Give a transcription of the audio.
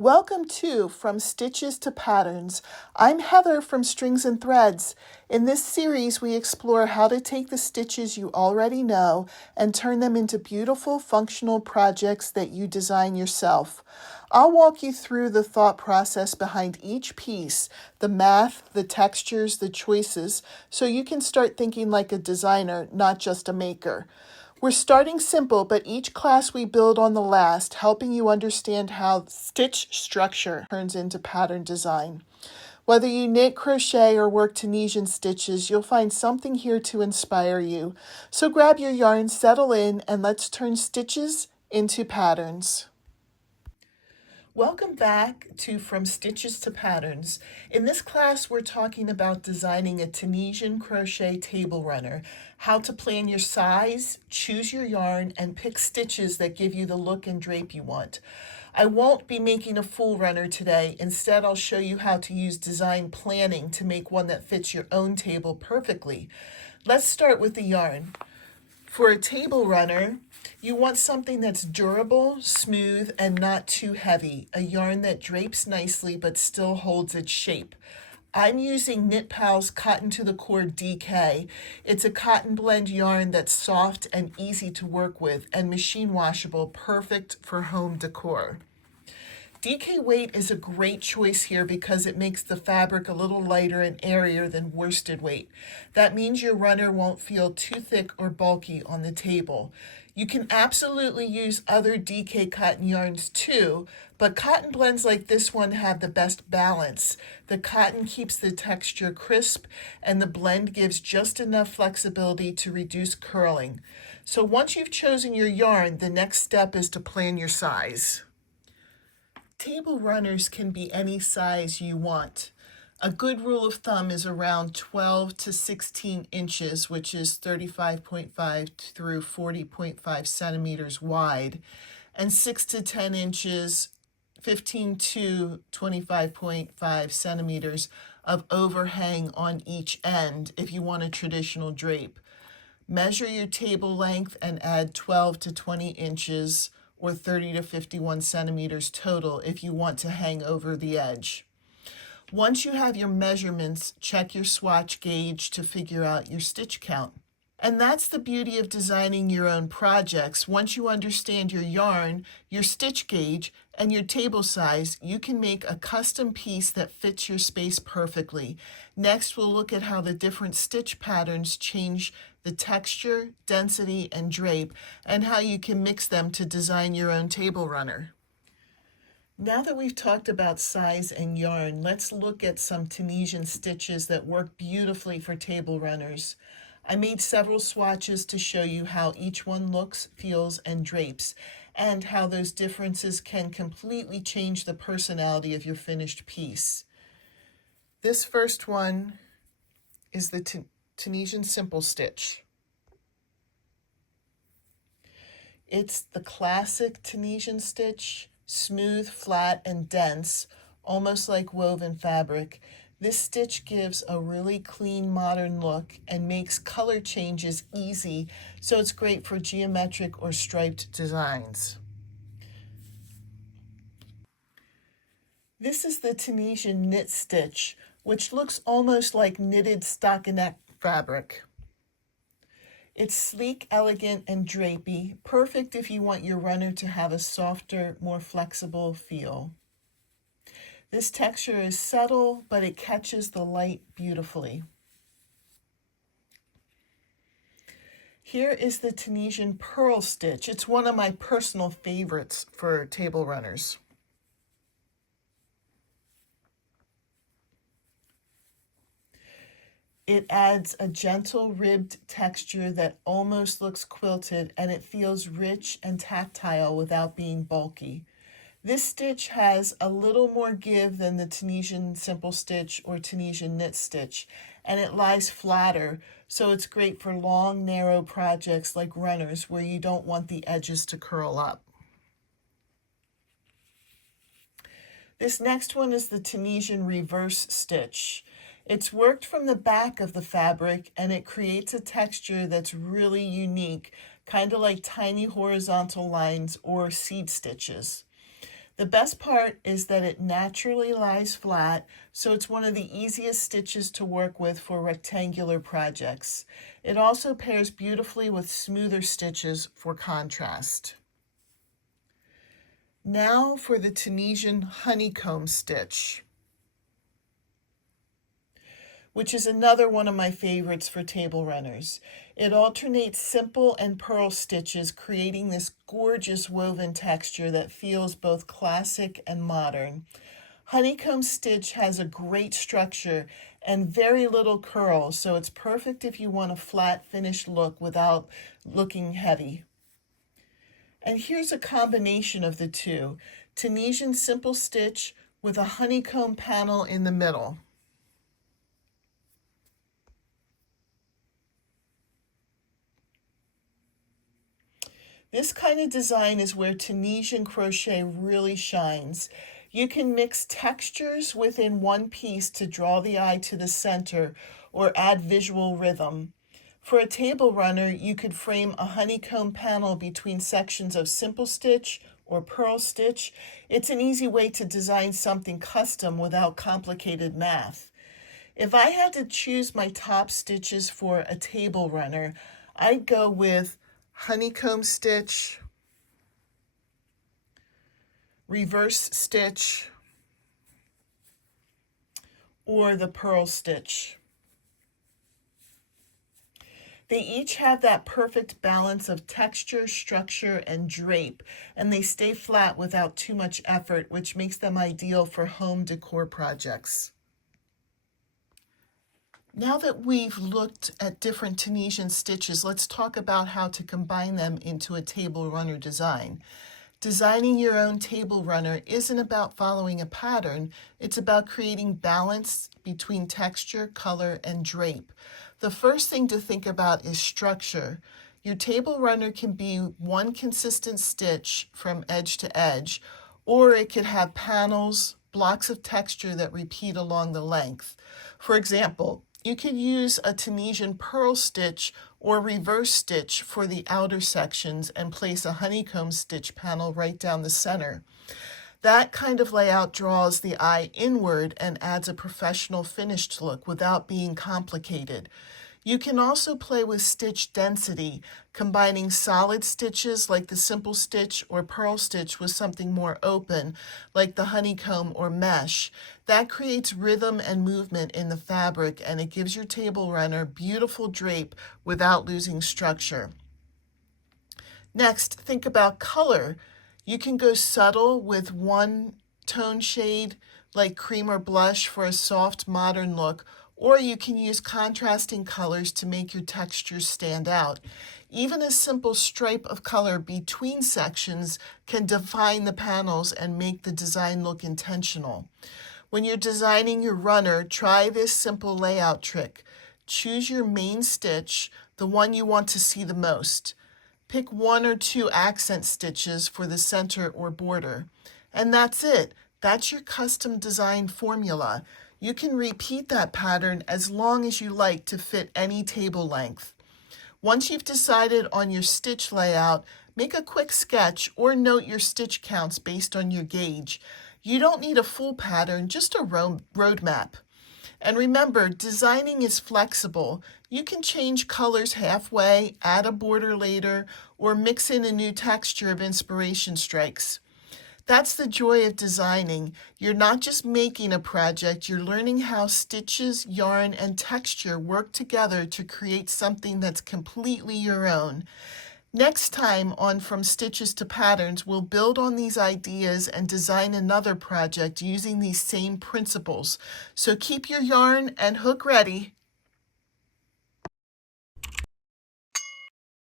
Welcome to From Stitches to Patterns. I'm Heather from Strings and Threads. In this series, we explore how to take the stitches you already know and turn them into beautiful, functional projects that you design yourself. I'll walk you through the thought process behind each piece, the math, the textures, the choices, so you can start thinking like a designer, not just a maker. We're starting simple, but each class we build on the last, helping you understand how stitch structure turns into pattern design. Whether you knit, crochet, or work Tunisian stitches, you'll find something here to inspire you. So grab your yarn, settle in, and let's turn stitches into patterns. Welcome back to From Stitches to Patterns. In this class, we're talking about designing a Tunisian crochet table runner, how to plan your size, choose your yarn, and pick stitches that give you the look and drape you want. I won't be making a full runner today. Instead, I'll show you how to use design planning to make one that fits your own table perfectly. Let's start with the yarn. For a table runner, you want something that's durable, smooth, and not too heavy. A yarn that drapes nicely but still holds its shape. I'm using Knitpal's Cotton to the Core DK. It's a cotton blend yarn that's soft and easy to work with and machine washable, perfect for home decor. DK weight is a great choice here because it makes the fabric a little lighter and airier than worsted weight. That means your runner won't feel too thick or bulky on the table. You can absolutely use other DK cotton yarns too, but cotton blends like this one have the best balance. The cotton keeps the texture crisp and the blend gives just enough flexibility to reduce curling. So once you've chosen your yarn, the next step is to plan your size. Table runners can be any size you want. A good rule of thumb is around 12 to 16 inches, which is 35.5 through 40.5 centimeters wide, and 6 to 10 inches, 15 to 25.5 centimeters of overhang on each end if you want a traditional drape. Measure your table length and add 12 to 20 inches or 30 to 51 centimeters total if you want to hang over the edge. Once you have your measurements, check your swatch gauge to figure out your stitch count. And that's the beauty of designing your own projects. Once you understand your yarn, your stitch gauge, and your table size, you can make a custom piece that fits your space perfectly. Next, we'll look at how the different stitch patterns change the texture, density, and drape, and how you can mix them to design your own table runner. Now that we've talked about size and yarn, let's look at some Tunisian stitches that work beautifully for table runners. I made several swatches to show you how each one looks, feels, and drapes, and how those differences can completely change the personality of your finished piece. This first one is the Tunisian simple stitch. It's the classic Tunisian stitch, smooth, flat, and dense, almost like woven fabric. This stitch gives a really clean, modern look and makes color changes easy, so it's great for geometric or striped designs. This is the Tunisian knit stitch, which looks almost like knitted stockinette fabric. It's sleek, elegant, and drapey, perfect if you want your runner to have a softer, more flexible feel. This texture is subtle, but it catches the light beautifully. Here is the Tunisian Purl stitch. It's one of my personal favorites for table runners. It adds a gentle ribbed texture that almost looks quilted, and it feels rich and tactile without being bulky. This stitch has a little more give than the Tunisian simple stitch or Tunisian knit stitch, and it lies flatter, so it's great for long, narrow projects like runners where you don't want the edges to curl up. This next one is the Tunisian reverse stitch. It's worked from the back of the fabric, and it creates a texture that's really unique, kind of like tiny horizontal lines or seed stitches. The best part is that it naturally lies flat, so it's one of the easiest stitches to work with for rectangular projects. It also pairs beautifully with smoother stitches for contrast. Now for the Tunisian honeycomb stitch, which is another one of my favorites for table runners. It alternates simple and purl stitches, creating this gorgeous woven texture that feels both classic and modern. Honeycomb stitch has a great structure and very little curl, so it's perfect if you want a flat finished look without looking heavy. And here's a combination of the two: Tunisian simple stitch with a honeycomb panel in the middle. This kind of design is where Tunisian crochet really shines. You can mix textures within one piece to draw the eye to the center or add visual rhythm. For a table runner, you could frame a honeycomb panel between sections of simple stitch or purl stitch. It's an easy way to design something custom without complicated math. If I had to choose my top stitches for a table runner, I'd go with honeycomb stitch, reverse stitch, or the purl stitch. They each have that perfect balance of texture, structure, and drape, and they stay flat without too much effort, which makes them ideal for home decor projects. Now that we've looked at different Tunisian stitches, let's talk about how to combine them into a table runner design. Designing your own table runner isn't about following a pattern, it's about creating balance between texture, color, and drape. The first thing to think about is structure. Your table runner can be one consistent stitch from edge to edge, or it could have panels, blocks of texture that repeat along the length. For example, you could use a Tunisian purl stitch or reverse stitch for the outer sections and place a honeycomb stitch panel right down the center. That kind of layout draws the eye inward and adds a professional finished look without being complicated. You can also play with stitch density, combining solid stitches like the simple stitch or purl stitch with something more open, like the honeycomb or mesh. That creates rhythm and movement in the fabric, and it gives your table runner beautiful drape without losing structure. Next, think about color. You can go subtle with one tone shade like cream or blush for a soft modern look, or you can use contrasting colors to make your textures stand out. Even a simple stripe of color between sections can define the panels and make the design look intentional. When you're designing your runner, try this simple layout trick. Choose your main stitch, the one you want to see the most. Pick one or two accent stitches for the center or border. And that's it. That's your custom design formula. You can repeat that pattern as long as you like to fit any table length. Once you've decided on your stitch layout, make a quick sketch or note your stitch counts based on your gauge. You don't need a full pattern, just a roadmap. And remember, designing is flexible. You can change colors halfway, add a border later, or mix in a new texture if inspiration strikes. That's the joy of designing. You're not just making a project, you're learning how stitches, yarn, and texture work together to create something that's completely your own. Next time on From Stitches to Patterns, we'll build on these ideas and design another project using these same principles. So keep your yarn and hook ready.